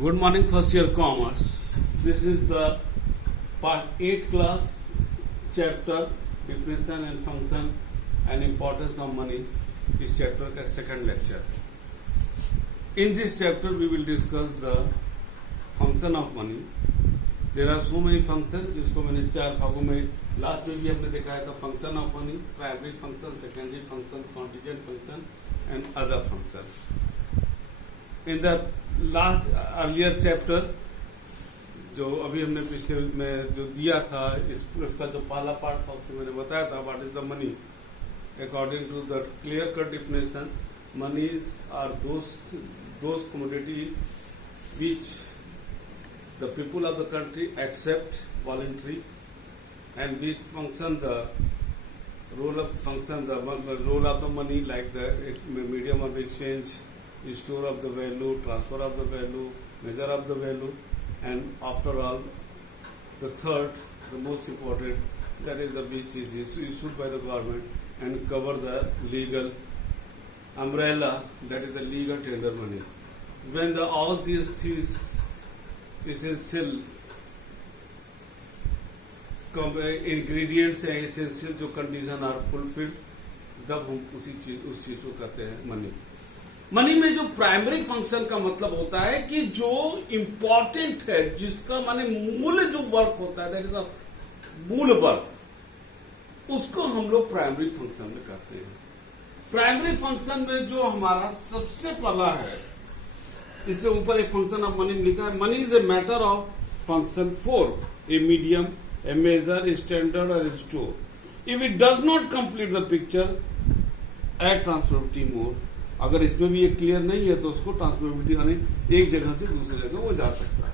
Good morning, first year commerce. This is the part 8 class, chapter definition and function and importance of money. इस chapter का second lecture. In this chapter, we will discuss the function of money. There are so many functions, जिसको मैंने 4 भागों में last में भी हमने देखा है. The function of money, primary function, secondary function, contingent function, and other functions. In the last earlier chapter जो अभी हमने पिछले में जो दिया था, इसका जो पहला पार्ट था उसमें मैंने बताया था what is the money. According to the clear cut definition, monies are those commodity which the people of the country accept voluntary and which function the role of the money like the medium of exchange, store of the value, transfer of the value, measure of the value, and after all, the third, the most important, that is the which is issued by the government and cover the legal umbrella, that is the legal tender money. When all these things essential ingredients and essential जो condition are fulfilled, तब हम उस चीज को कहते हैं money. Money में जो प्राइमरी फंक्शन का मतलब होता है कि जो इंपॉर्टेंट है, जिसका माने मूल जो वर्क होता है, दैट इज अ मूल वर्क, उसको हम लोग प्राइमरी फंक्शन में करते हैं. प्राइमरी फंक्शन में जो हमारा सबसे पहला है, इससे ऊपर एक फंक्शन ऑफ मनी लिखा है. Money is a matter of function for a medium, a measure, a standard और store. If it does not complete the picture at transferability mode. अगर इसमें भी ये क्लियर नहीं है तो उसको ट्रांसफरेबिलिटी यानी एक जगह से दूसरी जगह वो जा सकता है.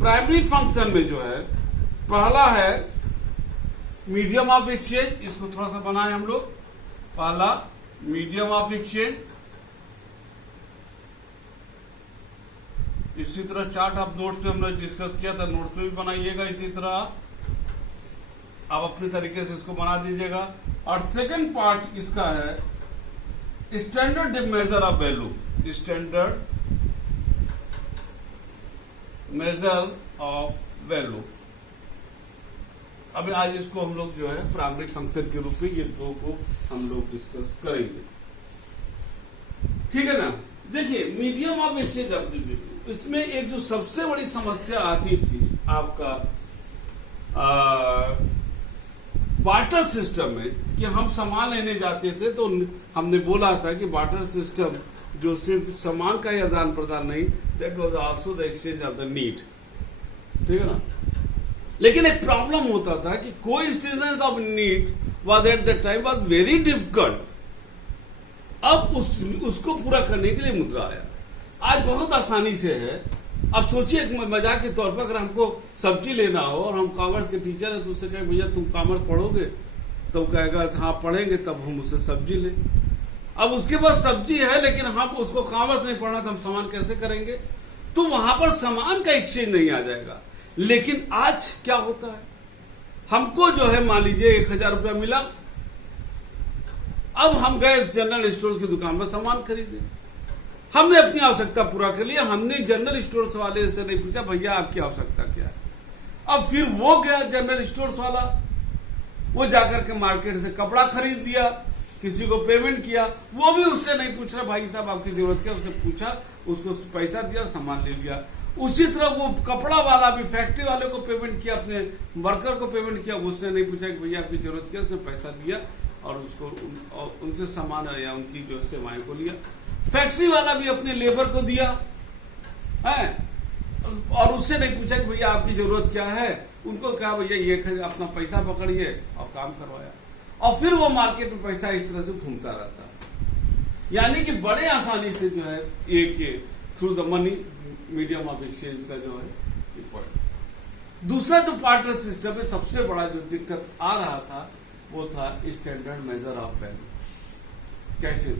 प्राइमरी फंक्शन में जो है पहला है मीडियम ऑफ एक्सचेंज. इसको थोड़ा सा बनाए हम लोग. पहला मीडियम ऑफ एक्सचेंज. इसी तरह चार्ट ऑफ नोट्स में हमने डिस्कस किया था, नोट्स में भी बनाइएगा इसी तरह. आप अपने तरीके से इसको बना दीजिएगा. और सेकंड पार्ट इसका है standard measure of value. Standard measure of value. अभी आज इसको हम लोग जो है प्राइमरी फंक्शन के रूप में ये दो को हम लोग डिस्कस करेंगे. ठीक है ना. देखिए मीडियम ऑफ एक्सचेंज, इसमें एक जो सबसे बड़ी समस्या आती थी आपका बार्टर सिस्टम में, कि हम सामान लेने जाते थे तो हमने बोला था कि बार्टर सिस्टम जो सिर्फ सामान का ही आदान प्रदान नहीं, that was also the exchange of the need. ठीक है ना. लेकिन एक प्रॉब्लम होता था कि coextension of need was at the time was very difficult. अब उसको पूरा करने के लिए मुद्रा आया. आज बहुत आसानी से है. अब सोचिए मजाक के तौर पर अगर हमको सब्जी लेना हो और हम कॉमर्स के टीचर हैं तो उससे कहे भैया तुम कॉमर्स पढ़ोगे, तो कहेगा हाँ पढ़ेंगे, तब हम उससे सब्जी लें. अब उसके बाद सब्जी है लेकिन हम उसको कॉमर्स नहीं पढ़ना, तो हम सामान कैसे करेंगे? तो वहां पर सामान का एक्सचेंज नहीं आ जाएगा. लेकिन आज क्या होता है, हमको जो है मान लीजिए 1000 रुपया मिला. अब हम गए जनरल स्टोर की दुकान पर सामान खरीदे. हमने अपनी आवश्यकता पूरा कर लिया. हमने जनरल स्टोर्स वाले से नहीं पूछा भैया आपकी आवश्यकता क्या है. अब फिर वो गया जनरल स्टोर्स वाला, वो जाकर के मार्केट से कपड़ा खरीद लिया, किसी को पेमेंट किया. वो भी उससे नहीं पूछ रहा भाई साहब आपकी जरूरत क्या. उसने पूछा, उसको पैसा दिया, सामान ले लिया. उसी तरह वो कपड़ा वाला भी फैक्ट्री वाले को पेमेंट किया, अपने वर्कर को पेमेंट किया. उसने नहीं पूछा कि भैया आपकी जरूरत क्या. उसने पैसा दिया और उसको उनसे सामान या उनकी जो सेवाएं को लिया. फैक्ट्री वाला भी अपने लेबर को दिया है और उससे नहीं पूछा कि भैया आपकी जरूरत क्या है. उनको कहा भैया ये अपना पैसा पकड़िए और काम करवाया. और फिर वो मार्केट में पैसा इस तरह से घूमता रहता है. यानी कि बड़े आसानी से जो है एक through the money medium of exchange का जो है इम्पोर्टेंट. दूसरा जो पार्टनर सिस्टम में सबसे बड़ा जो दिक्कत आ रहा था वो था स्टैंडर्ड मेजर ऑफ वैल्यू. कैसे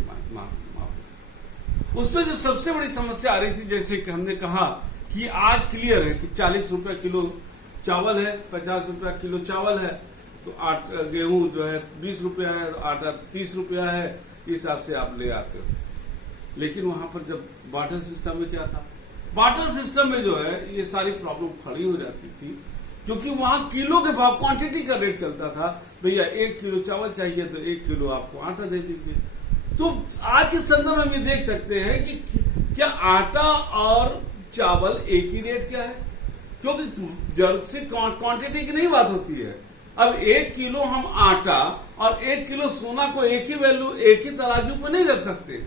उसमें जो सबसे बड़ी समस्या आ रही थी, जैसे कि हमने कहा कि आज क्लियर है कि 40 रुपया किलो चावल है, 50 रुपया किलो चावल है, तो गेहूं जो है 20 रुपया है, आटा 30 रुपया है, इस हिसाब से आप ले आते हो. लेकिन वहां पर जब बार्टर सिस्टम में क्या था, बार्टर सिस्टम में जो है ये सारी प्रॉब्लम खड़ी हो जाती थी, क्योंकि वहां किलो के भाव क्वांटिटी का रेट चलता था। भैया 1 किलो चावल चाहिए तो 1 किलो आपको आटा दे दीजिए। तो आज के संदर्भ में भी देख सकते हैं कि क्या आटा और चावल एक ही रेट क्या है, क्योंकि जरूरत से क्वांटिटी की नहीं बात होती है। अब 1 किलो हम आटा और 1 किलो सोना को एक ही वैल्यू, एक ही तराजू पर नहीं रख सकते।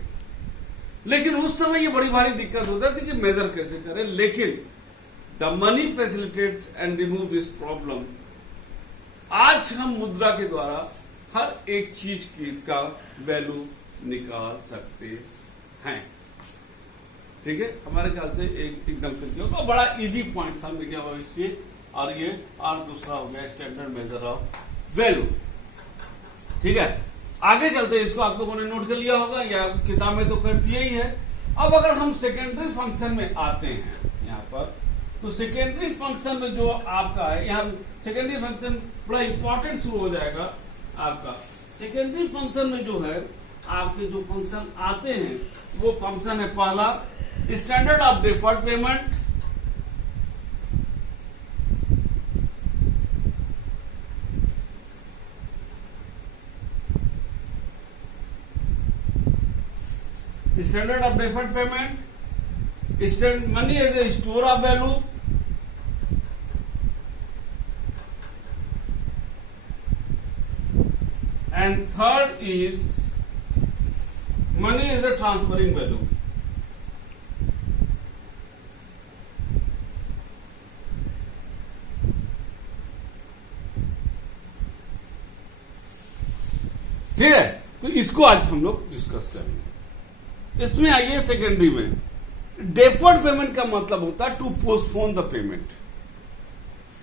लेकिन उस समय ये बड़ी भारी दिक्कत होता थी कि मेजर कैसे करें। लेकिन the money facilitate and remove this problem. आज हम मुद्रा के द्वारा हर एक चीज की का वैल्यू निकाल सकते हैं। ठीक है, हमारे ख्याल से एकदम क्लियर होगा। बड़ा इजी पॉइंट था मीडिया भविष्य। और ये और दूसरा हो गया स्टैंडर्ड मेजर ऑफ वैल्यू। ठीक है, आगे चलते हैं। इसको आप लोगों ने नोट कर लिया होगा या किताब में तो कर दिया ही है। अब अगर हम सेकेंडरी फंक्शन में आते हैं यहाँ पर, तो सेकेंडरी फंक्शन में जो आपका है, यहाँ सेकेंडरी फंक्शन बड़ा इंपॉर्टेंट शुरू हो जाएगा आपका। सेकेंडरी फंक्शन में जो है आपके जो फंक्शन आते हैं वो फंक्शन है पहला standard of deferred payment, standard of deferred payment, money as a store of value, and third is money as a transferring value. ठीक है, तो इसको आज हम लोग डिस्कस करेंगे। इसमें आइए सेकेंडरी में डेफर्ड पेमेंट का मतलब होता है टू पोस्टपोन द पेमेंट।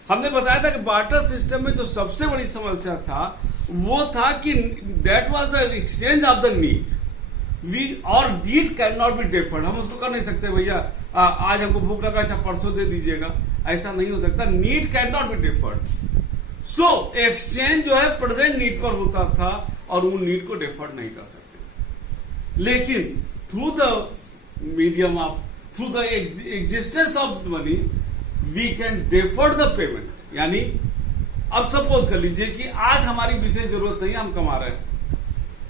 हमने बताया था कि बार्टर सिस्टम में जो सबसे बड़ी समस्या था वो था कि that was the exchange of the need. We और need can not be deferred. हम उसको कर नहीं सकते भैया आज हमको भूख लगा, अच्छा परसों दे दीजिएगा, ऐसा नहीं हो सकता। Need can not be deferred. So exchange जो है प्रेजेंट नीड पर होता था और वो नीड को डेफर्ड नहीं कर सकते थे। लेकिन through the medium of through the existence of money we can defer the payment। यानी अब सपोज कर लीजिए कि आज हमारी विशेष जरूरत नहीं, हम कमा रहे हैं,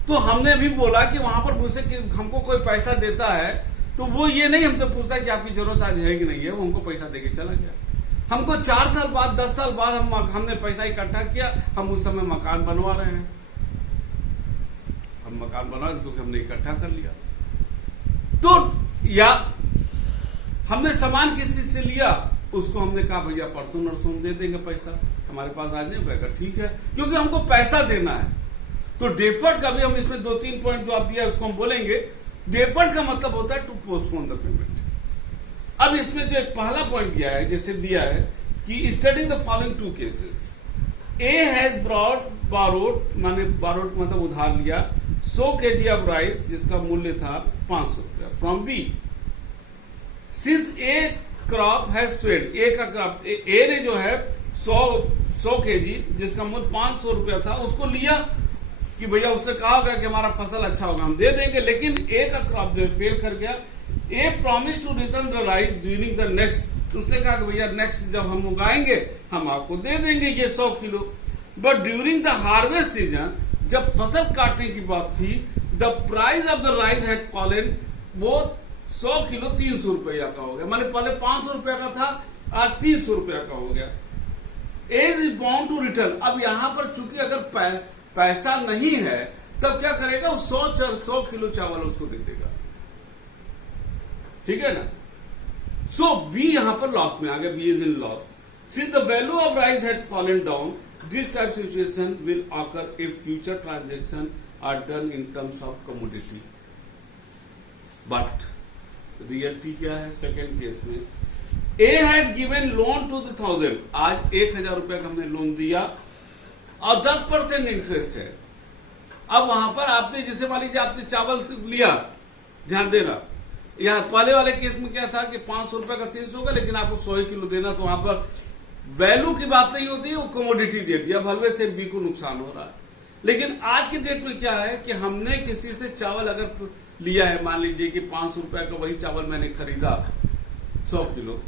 तो हमने भी बोला कि वहां पर मुझसे कि हमको कोई पैसा देता है तो वो ये नहीं हमसे पूछता कि आपकी जरूरत आज है कि नहीं है, वो हमको पैसा देके चला गया। हमको 4 साल बाद 10 साल बाद हमने पैसा इकट्ठा किया, हम उस समय मकान बनवा रहे हैं। हम मकान बना रहे क्योंकि हमने इकट्ठा कर लिया। तो या हमने सामान किसी से लिया, उसको हमने कहा भैया परसों नरसों दे देंगे पैसा, हमारे पास आज नहीं होगा, ठीक है, क्योंकि हमको पैसा देना है। तो डेफर्ड का भी हम इसमें 2-3 पॉइंट जो आप दिया उसको हम बोलेंगे। डेफर्ड का मतलब होता है टू पोस्टपोन द पेमेंट। अब इसमें जो एक पहला पॉइंट दिया है, जैसे दिया है कि studying the following 2 cases. A has borrowed माने बारोड मतलब उधार लिया 100 kg ऑफ राइस जिसका मूल्य था 500 रुपया from B. Since a crop has failed, A का क्रॉप ए ने जो है 100 kg जिसका मूल्य 500 रुपया था उसको लिया कि भैया उससे कहा होगा कि हमारा फसल अच्छा होगा, हम दे देंगे। लेकिन ए का क्रॉप जो है फेल कर गया। A promise to return the rice during the next, उसने कहा कि भैया नेक्स्ट जब हम उगाएंगे हम आपको दे देंगे ये 100 kilo. But during the harvest season, जब फसल काटने की बात थी, the price of the rice had fallen, वो 100 किलो 300 रुपया का हो गया। माने पहले 500 रुपया का था, आज 300 रुपया का हो गया। A is bound to return. अब यहां पर चूंकि अगर पैसा नहीं है तब क्या करेगा, 100 किलो चावल उसको दे देगा, ठीक है ना। सो बी यहां पर लॉस में आ गया, B is in loss. Since the value of rice had fallen down, this type situation will occur if future transactions are done in terms of commodity। But reality क्या है सेकेंड केस में, A had given loan to the 1000, आज 1000 रुपया का हमने loan दिया और 10% interest है। अब वहां पर आपने जैसे मान लीजिए आपने चावल लिया, ध्यान देना, यहाँ पहले वाले केस में क्या था कि 500 रुपया का 300 का, लेकिन आपको 100 किलो देना, तो वहां पर वैल्यू की बात नहीं होती है, वो कमोडिटी दे दिया, भलवे से बी को नुकसान हो रहा है। लेकिन आज के डेट में क्या है कि हमने किसी से चावल अगर लिया है, मान लीजिए कि 500 रुपया का वही चावल मैंने खरीदा, 100 किलो,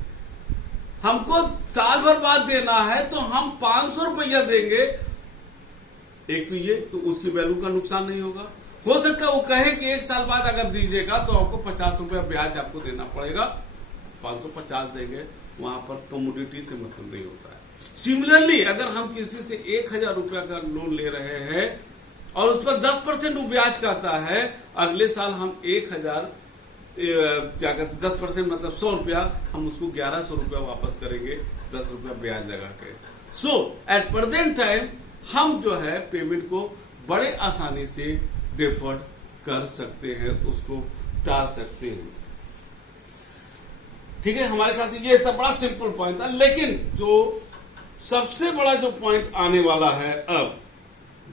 हमको साल भर बाद देना है तो हम 500 रुपया देंगे, एक तो ये, तो उसकी वैल्यू का नुकसान नहीं होगा। हो सकता है वो कहे कि 1 साल बाद अगर दीजिएगा तो आपको 50 रुपया ब्याज आपको देना पड़ेगा, 550 देंगे, वहां पर कमोडिटी से मतलब नहीं होता है। सिमिलरली अगर हम किसी से 1000 रुपया का लोन ले रहे हैं और उस पर 10% वो ब्याज करता है, अगले साल हम 1000 क्या कहते 10% मतलब 100 रुपया, हम उसको 1100 रुपया वापस करेंगे 10 रुपया ब्याज लगा के। सो एट प्रेजेंट टाइम हम जो है पेमेंट को बड़े आसानी से डिफर्ड कर सकते हैं, उसको टाल सकते हैं। ठीक है, हमारे ख्याल से ये सब बड़ा सिंपल पॉइंट था, लेकिन जो सबसे बड़ा जो पॉइंट आने वाला है अब,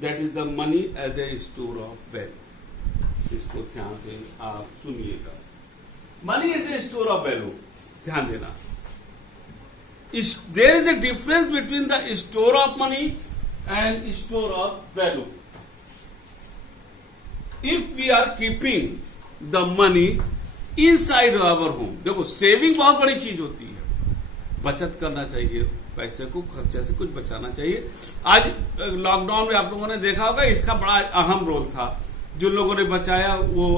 that is the money as a store of value. इसको ध्यान से आप सुनिएगा। Money is a store of value, ध्यान देना। There is a difference between the store of money and store of value. If we are keeping the money inside our home, देखो saving बहुत बड़ी चीज होती है, बचत करना चाहिए, पैसे को खर्चे से कुछ बचाना चाहिए। आज लॉकडाउन में आप लोगों ने देखा होगा, इसका बड़ा अहम रोल था। जो लोगों ने बचाया वो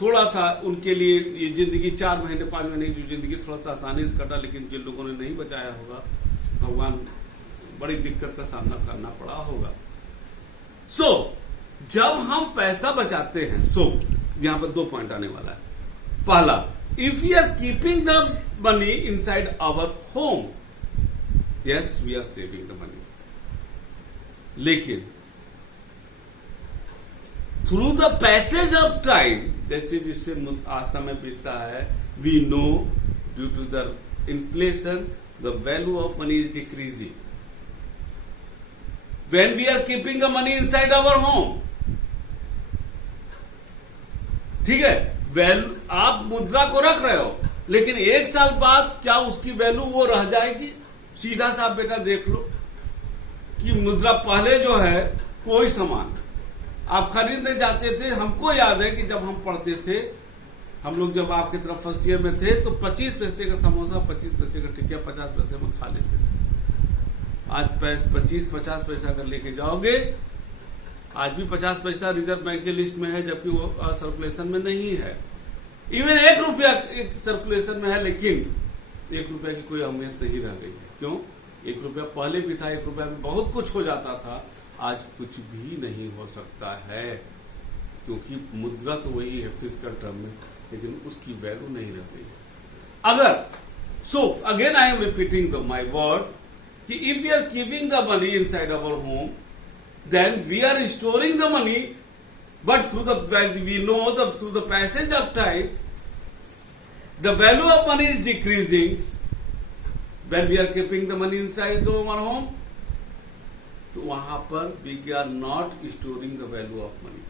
थोड़ा सा उनके लिए ये जिंदगी 4 महीने 5 महीने की जिंदगी थोड़ा सा आसानी से कटा, लेकिन जिन लोगों ने नहीं बचाया होगा, भगवान बड़ी दिक्कत का सामना करना पड़ा होगा। सो जब हम पैसा बचाते हैं, यहां पर 2 पॉइंट आने वाला है। पहला, if we are keeping the money inside our home, yes we are saving the money, लेकिन through the passage of time, जैसे जिससे समय बीतता है, we know due to the inflation the value of money is decreasing when we are keeping the money inside our home. ठीक है, value आप मुद्रा को रख रहे हो, लेकिन 1 साल बाद क्या उसकी वैल्यू वो रह जाएगी? सीधा सा बेटा देख लो कि मुद्रा पहले जो है, कोई सामान आप खरीदने जाते थे, हमको याद है कि जब हम पढ़ते थे, हम लोग जब आपकी तरफ फर्स्ट ईयर में थे, तो 25 पैसे का समोसा, 25 पैसे का टिकिया 50 पैसे में खा लेते थे। आज 25-50 पैसा अगर लेके जाओगे, आज भी 50 पैसा रिजर्व बैंक की लिस्ट में है, जबकि वो सर्कुलेशन में नहीं है। इवन 1 रुपया एक सर्कुलेशन में है, लेकिन 1 रुपया की कोई अहमियत नहीं रह गई है। क्यों? 1 रुपया पहले भी था, 1 रुपया में बहुत कुछ हो जाता था, आज कुछ भी नहीं हो सकता है, क्योंकि मुद्रा तो वही है फिजिकल टर्म में, लेकिन उसकी वैल्यू नहीं रह गई है। अगर again I am repeating my word कि if we are keeping the money inside our home, then we are storing the money, but through the passage of time, the value of money is decreasing when we are keeping the money inside our home. तो वहां पर we are not storing the value of money.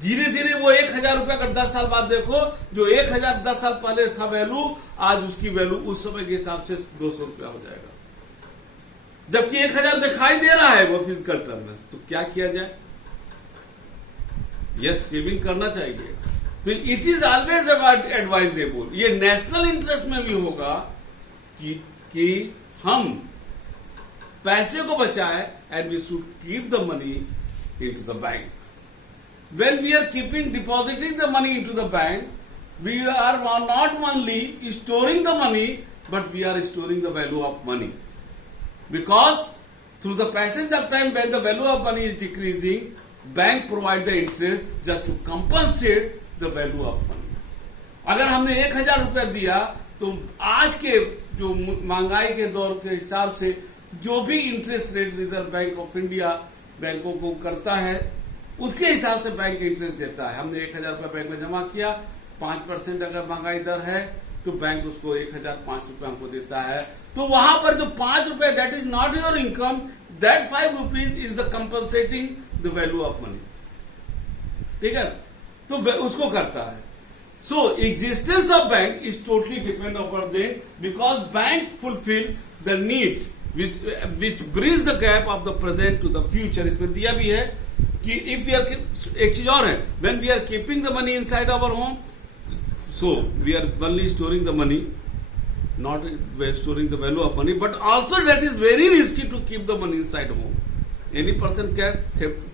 धीरे धीरे वो 1000 रुपया का 10 साल बाद देखो, जो 1000 10 साल पहले था वैल्यू, आज उसकी वैल्यू उस समय के हिसाब से 200 रुपया हो जाएगा, जबकि 1000 दिखाई दे रहा है वो फिजिकल टर्म में। तो क्या किया जाए? यस, सेविंग करना चाहिए। तो इट इज ऑलवेज एडवाइजेबल, ये नेशनल इंटरेस्ट में भी होगा कि हम पैसे को बचाएं, and we should keep the money into the bank. When we are keeping depositing the money into the bank, we are not only storing the money, but we are storing the value of money, because through the passage of time when the value of money is decreasing, bank provide the interest just to compensate the value of money. अगर हमने 1000 रुपया दिया, तो आज के जो महंगाई के दौर के हिसाब से जो भी interest rate reserve bank of India बैंकों को करता है, उसके हिसाब से बैंक इंटरेस्ट देता है। हमने 1000 रुपया बैंक में जमा किया, 5% अगर महंगाई दर है, तो बैंक उसको 1005 रुपया हमको देता है। तो वहां पर जो 5 रुपए, that is not your income, that 5 rupees is the compensating the value of money. ठीक है, तो उसको करता है। So existence of bank is totally depend upon them, because bank fulfil the need which bridge the gap of the present to the future. इसमें दिया भी है कि इफ वी आर, एक चीज और है, when we are keeping the money inside our home, So we are only storing the money, not storing the value of money, but also that is very risky to keep the money inside home. Any person क्या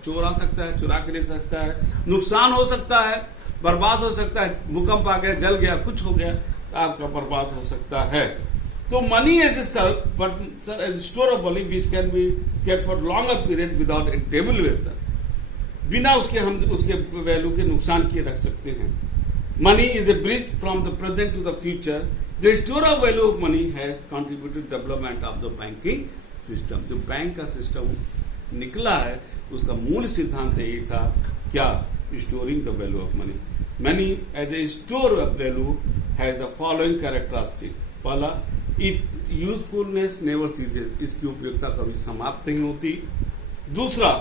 चोर आ सकता है, चुरा के ले सकता है, नुकसान हो सकता है, बर्बाद हो सकता है, भूकंप आ गया, जल गया, कुछ हो गया, आपका बर्बाद हो सकता है. तो money as a self, but sir as store of money which can be kept for longer period without a devaluation, बिना उसके हम उसके वैल्यू के नुकसान किए रख सकते हैं. Money is a bridge from the present to the future. The store of value of money has contributed development of the banking system. जो बैंक का सिस्टम निकला है उसका मूल सिद्धांत यही था, क्या? Storing the value of money. Money as a store of value has the following characteristic. पहला, इट यूजफुलनेस नेवर सीजेस. इसकी उपयोगिता कभी समाप्त नहीं होती. दूसरा,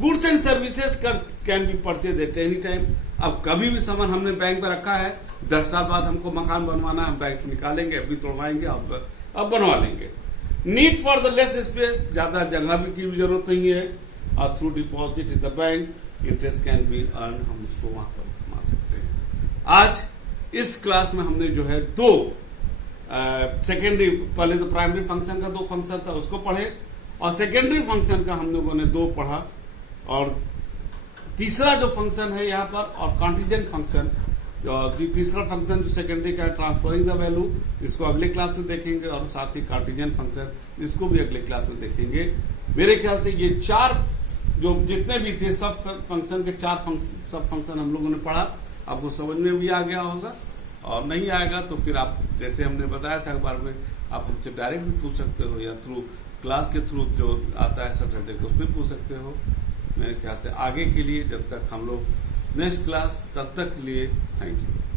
goods and services can be purchase at any time. अब कभी भी सामान हमने बैंक में रखा है, 10 साल बाद हमको मकान बनवाना है, हम बैंक से निकालेंगे, अभी तोड़वाएंगे, अब बनवा लेंगे. Need for the less space, ज्यादा जगह भी की भी जरूरत नहीं है. और through deposit in the bank interest can be earn, हम उसको वहां पर कमा सकते हैं. आज इस क्लास में हमने जो है दो सेकेंडरी, पहले तो प्राइमरी फंक्शन का 2 फंक्शन था उसको पढ़े, और सेकेंडरी फंक्शन का हम लोगों ने 2 पढ़ा, और तीसरा जो फंक्शन है यहाँ पर, और कॉन्टीजेंट फंक्शन, तीसरा फंक्शन जो सेकेंडरी का है, ट्रांसफरिंग द वैल्यू, इसको अगले क्लास में देखेंगे, और साथ ही कॉन्टीजेंट फंक्शन इसको भी अगले क्लास में देखेंगे. मेरे ख्याल से ये 4 जो जितने भी थे सब फंक्शन के 4 सब फंक्शन हम लोगों ने पढ़ा. आपको समझ में भी आ गया होगा, और नहीं आएगा तो फिर आप, जैसे हमने बताया था अखबार में, आप हमसे डायरेक्ट भी पूछ सकते हो, या थ्रू क्लास के थ्रू जो आता है सैटरडे को, उस पर पूछ सकते हो. मेरे ख्याल से आगे के लिए, जब तक हम लोग नेक्स्ट क्लास, तब तक के लिए थैंक यू.